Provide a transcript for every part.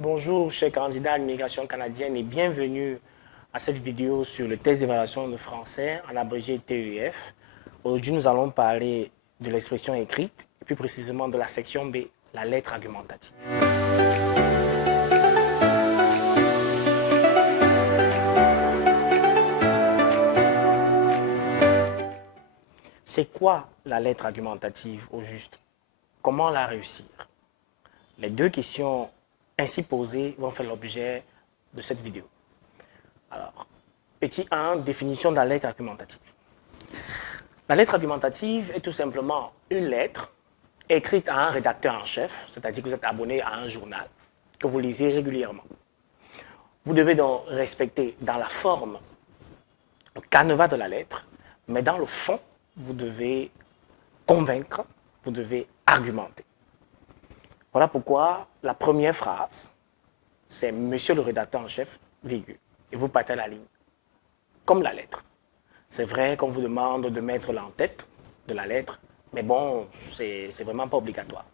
Bonjour, chers candidats à l'immigration canadienne et bienvenue à cette vidéo sur le test d'évaluation de français en abrégé TEF. Aujourd'hui, nous allons parler de l'expression écrite et plus précisément de la section B, la lettre argumentative. C'est quoi la lettre argumentative au juste? Comment la réussir? Les deux questions ainsi posées vont faire l'objet de cette vidéo. Alors, petit 1, définition de la lettre argumentative. La lettre argumentative est tout simplement une lettre écrite à un rédacteur en chef, c'est-à-dire que vous êtes abonné à un journal que vous lisez régulièrement. Vous devez donc respecter dans la forme le canevas de la lettre, mais dans le fond, vous devez convaincre, vous devez argumenter. Voilà pourquoi la première phrase, c'est « Monsieur le rédacteur en chef, virgule ». Et vous partez à la ligne, comme la lettre. C'est vrai qu'on vous demande de mettre l'en-tête de la lettre, mais bon, c'est vraiment pas obligatoire.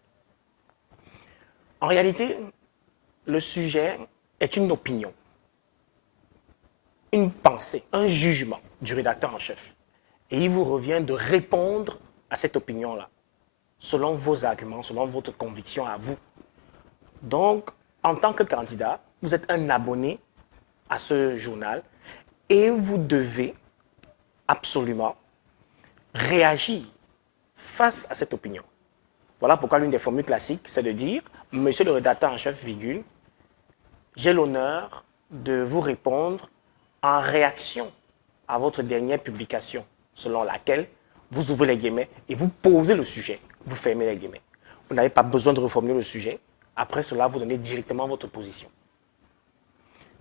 En réalité, le sujet est une opinion, une pensée, un jugement du rédacteur en chef. Et il vous revient de répondre à cette opinion-là, selon vos arguments, selon votre conviction à vous. Donc, en tant que candidat, vous êtes un abonné à ce journal et vous devez absolument réagir face à cette opinion. Voilà pourquoi l'une des formules classiques, c'est de dire « Monsieur le rédacteur en chef, virgule, j'ai l'honneur de vous répondre en réaction à votre dernière publication, selon laquelle vous ouvrez les guillemets et vous posez le sujet, vous fermez les guillemets. Vous n'avez pas besoin de reformuler le sujet. Après cela, vous donnez directement votre position.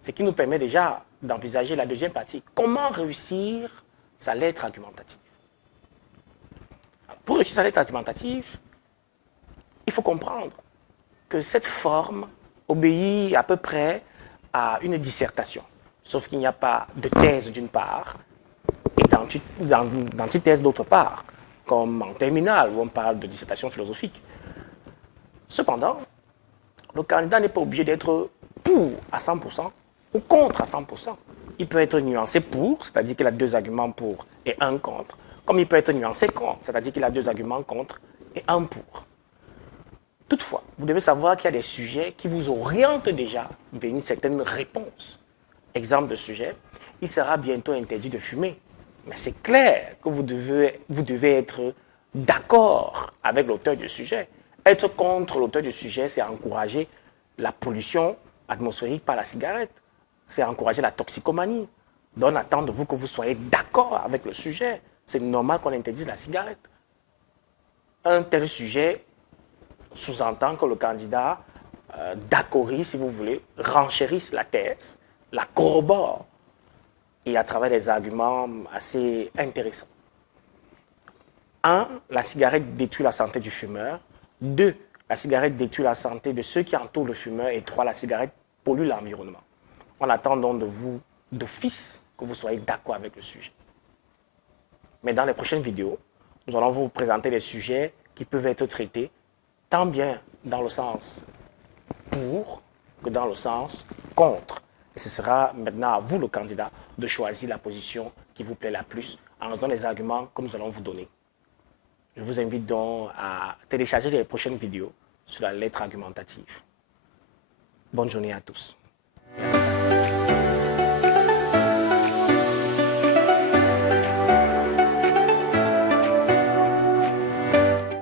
Ce qui nous permet déjà d'envisager la deuxième partie. Comment réussir sa lettre argumentative? Alors, pour réussir sa lettre argumentative, il faut comprendre que cette forme obéit à peu près à une dissertation. Sauf qu'il n'y a pas de thèse d'une part et d'antithèse d'autre part, comme en terminale où on parle de dissertation philosophique. Cependant, le candidat n'est pas obligé d'être pour à 100% ou contre à 100%. Il peut être nuancé pour, c'est-à-dire qu'il a deux arguments pour et un contre, comme il peut être nuancé contre, c'est-à-dire qu'il a deux arguments contre et un pour. Toutefois, vous devez savoir qu'il y a des sujets qui vous orientent déjà vers une certaine réponse. Exemple de sujet, il sera bientôt interdit de fumer. Mais c'est clair que vous devez être d'accord avec l'auteur du sujet. Être contre l'auteur du sujet, c'est encourager la pollution atmosphérique par la cigarette. C'est encourager la toxicomanie. Donc, on attend de vous que vous soyez d'accord avec le sujet. C'est normal qu'on interdise la cigarette. Un tel sujet sous-entend que le candidat d'accordise, si vous voulez, renchérisse la thèse, la corrobore, et à travers des arguments assez intéressants. 1. La cigarette détruit la santé du fumeur. 2. La cigarette détruit la santé de ceux qui entourent le fumeur. Et 3. La cigarette pollue l'environnement. On attend donc de vous, d'office, que vous soyez d'accord avec le sujet. Mais dans les prochaines vidéos, nous allons vous présenter des sujets qui peuvent être traités tant bien dans le sens pour que dans le sens contre. Et ce sera maintenant à vous, le candidat, de choisir la position qui vous plaît la plus en donnant les arguments que nous allons vous donner. Je vous invite donc à télécharger les prochaines vidéos sur la lettre argumentative. Bonne journée à tous.